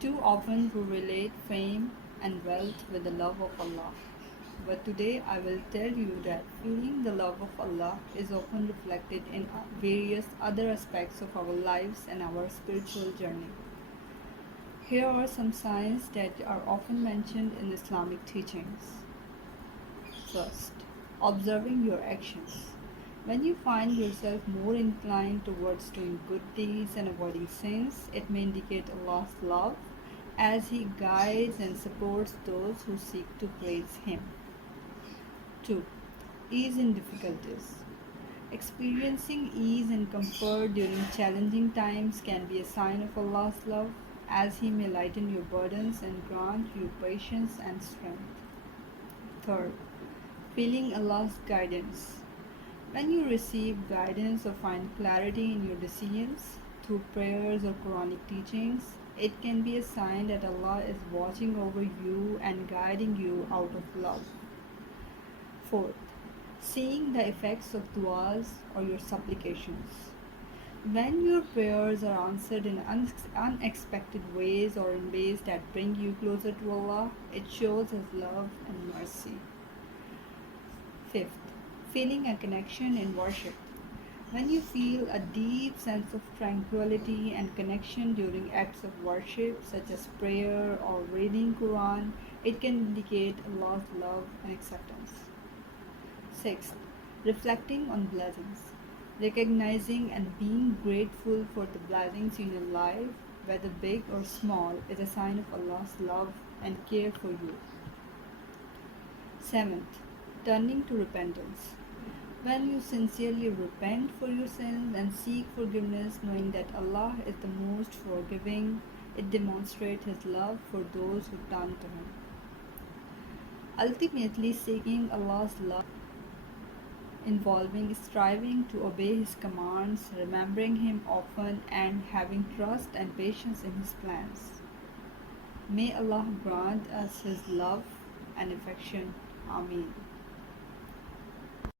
Too often we relate fame and wealth with the love of Allah. But today I will tell you that feeling the love of Allah is often reflected in various other aspects of our lives and our spiritual journey. Here are some signs that are often mentioned in Islamic teachings. First, observing your actions. When you find yourself more inclined towards doing good deeds and avoiding sins, it may indicate Allah's love as He guides and supports those who seek to praise Him. 2. Ease in difficulties. Experiencing ease and comfort during challenging times can be a sign of Allah's love, as He may lighten your burdens and grant you patience and strength. Third, feeling Allah's guidance. When you receive guidance or find clarity in your decisions through prayers or Quranic teachings, it can be a sign that Allah is watching over you and guiding you out of love. Fourth, seeing the effects of du'as or your supplications. When your prayers are answered in unexpected ways or in ways that bring you closer to Allah, it shows His love and mercy. Fifth, feeling a connection in worship. When you feel a deep sense of tranquility and connection during acts of worship such as prayer or reading Quran, it can indicate Allah's love and acceptance. Sixth, reflecting on blessings. Recognizing and being grateful for the blessings in your life, whether big or small, is a sign of Allah's love and care for you. Seventh, turning to repentance. When you sincerely repent for your sins and seek forgiveness, knowing that Allah is the most forgiving, it demonstrates His love for those who turn to Him. Ultimately, seeking Allah's love involving striving to obey His commands, remembering Him often, and having trust and patience in His plans. May Allah grant us His love and affection. Ameen.